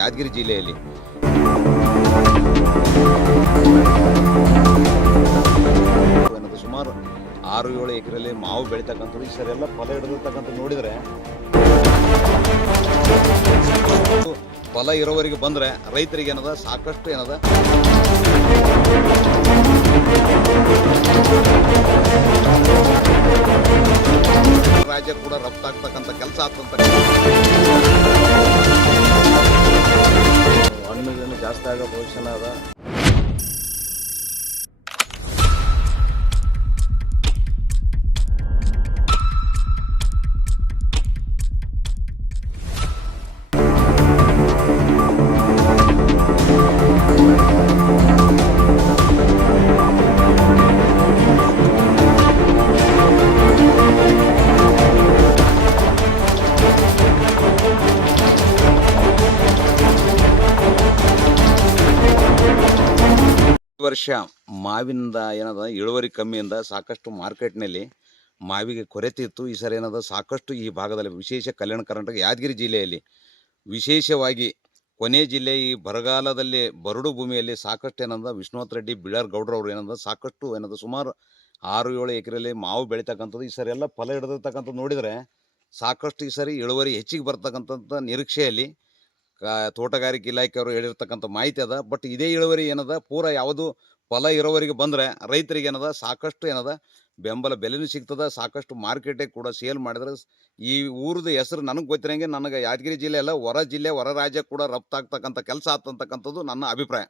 ಯಾದಗಿರಿ ಜಿಲ್ಲೆಯಲ್ಲಿ ಸುಮಾರು 6-7 ಎಕರೆಯಲ್ಲಿ ಮಾವು ಬೆಳೀತಕ್ಕಂಥದ್ದು ಈ ಸರಿ ಎಲ್ಲ ಫಲ ಹಿಡಿದಿರ್ತಕ್ಕಂಥ ನೋಡಿದರೆ ಫಲ ಇರೋವರೆಗೆ ಬಂದರೆ ರೈತರಿಗೆ ಏನದ ಸಾಕಷ್ಟು ಏನದ ರಾಜ್ಯ ಕೂಡ ರಫ್ತಾಗ್ತಕ್ಕಂಥ ಕೆಲಸ ಆಗ್ತಂತ ಹಣ್ಣುಗಳು ಜಾಸ್ತಿ ಆಗೋ ಪೊಸಿಷನ್ ಅದ. ವರ್ಷ ಮಾವಿನಿಂದ ಏನದ ಇಳುವರಿ ಕಮ್ಮಿಯಿಂದ ಸಾಕಷ್ಟು ಮಾರ್ಕೆಟ್ನಲ್ಲಿ ಮಾವಿಗೆ ಕೊರತೆ ಇತ್ತು. ಈ ಸರಿ ಏನದ ಸಾಕಷ್ಟು ಈ ಭಾಗದಲ್ಲಿ ವಿಶೇಷ ಕಲ್ಯಾಣ ಕರ್ನಾಟಕ ಯಾದಗಿರಿ ಜಿಲ್ಲೆಯಲ್ಲಿ ವಿಶೇಷವಾಗಿ ಕೊನೆ ಜಿಲ್ಲೆ ಈ ಬರಗಾಲದಲ್ಲಿ ಬರಡು ಭೂಮಿಯಲ್ಲಿ ಸಾಕಷ್ಟು ಏನಂದ ವಿಶ್ವನಾಥ್ ರೆಡ್ಡಿ ಬಿಳಾರ್ ಗೌಡ್ರವ್ರು ಏನಂದ ಸಾಕಷ್ಟು ಏನದ ಸುಮಾರು 6-7 ಎಕರೆಯಲ್ಲಿ ಮಾವು ಬೆಳೀತಕ್ಕಂಥದ್ದು ಈ ಸರಿ ಎಲ್ಲ ಫಲ ಹಿಡಿದಿರ್ತಕ್ಕಂಥದ್ದು ನೋಡಿದರೆ ಸಾಕಷ್ಟು ಈ ಸರಿ ಇಳುವರಿ ಹೆಚ್ಚಿಗೆ ಬರ್ತಕ್ಕಂಥ ನಿರೀಕ್ಷೆಯಲ್ಲಿ ತೋಟಗಾರಿಕೆ ಇಲಾಖೆಯವರು ಹೇಳಿರ್ತಕ್ಕಂಥ ಮಾಹಿತಿ ಅದ. ಬಟ್ ಇದೇ ಇಳುವರಿ ಏನದ ಪೂರ ಯಾವುದು ಫಲ ಇರೋವರೆಗೆ ಬಂದರೆ ರೈತರಿಗೆ ಏನದ ಸಾಕಷ್ಟು ಏನದ ಬೆಂಬಲ ಬೆಲೆನೂ ಸಿಗ್ತದೆ. ಸಾಕಷ್ಟು ಮಾರ್ಕೆಟಿಗೆ ಕೂಡ ಸೇಲ್ ಮಾಡಿದ್ರೆ ಈ ಊರದ ಹೆಸರು ನನಗೆ ಗೊತ್ತಿರಂಗೆ ನನಗೆ ಯಾದಗಿರಿ ಜಿಲ್ಲೆ ಅಲ್ಲ ಹೊರ ಜಿಲ್ಲೆ ಹೊರ ರಾಜ್ಯ ಕೂಡ ರಫ್ತಾಗ್ತಕ್ಕಂಥ ಕೆಲಸ ಆಗ್ತಕ್ಕಂಥದ್ದು ನನ್ನ ಅಭಿಪ್ರಾಯ.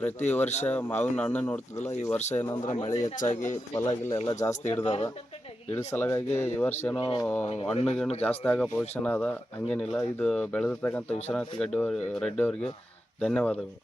ಪ್ರತಿ ವರ್ಷ ಮಾವಿನ ಹಣ್ಣು ನೋಡ್ತಿದ್ದಿಲ್ಲ. ಈ ವರ್ಷ ಏನಂದ್ರೆ ಮಳೆ ಹೆಚ್ಚಾಗಿ ಫಲ ಗಿಲ್ಲ ಎಲ್ಲ ಜಾಸ್ತಿ ಹಿಡ್ದದ. ಹಿಡಿದ ಸಲುವಾಗಿ ಈ ವರ್ಷ ಏನೋ ಹಣ್ಣುಗಿಣ್ಣು ಜಾಸ್ತಿ ಆಗೋ ಪೊಸಿಷನ್ ಅದ. ಹಂಗೇನಿಲ್ಲ, ಇದು ಬೆಳೆದಿರ್ತಕ್ಕಂಥ ವಿಶ್ವನಾಥ್ ರೆಡ್ಡಿ ಅವರಿಗೆ ಧನ್ಯವಾದಗಳು.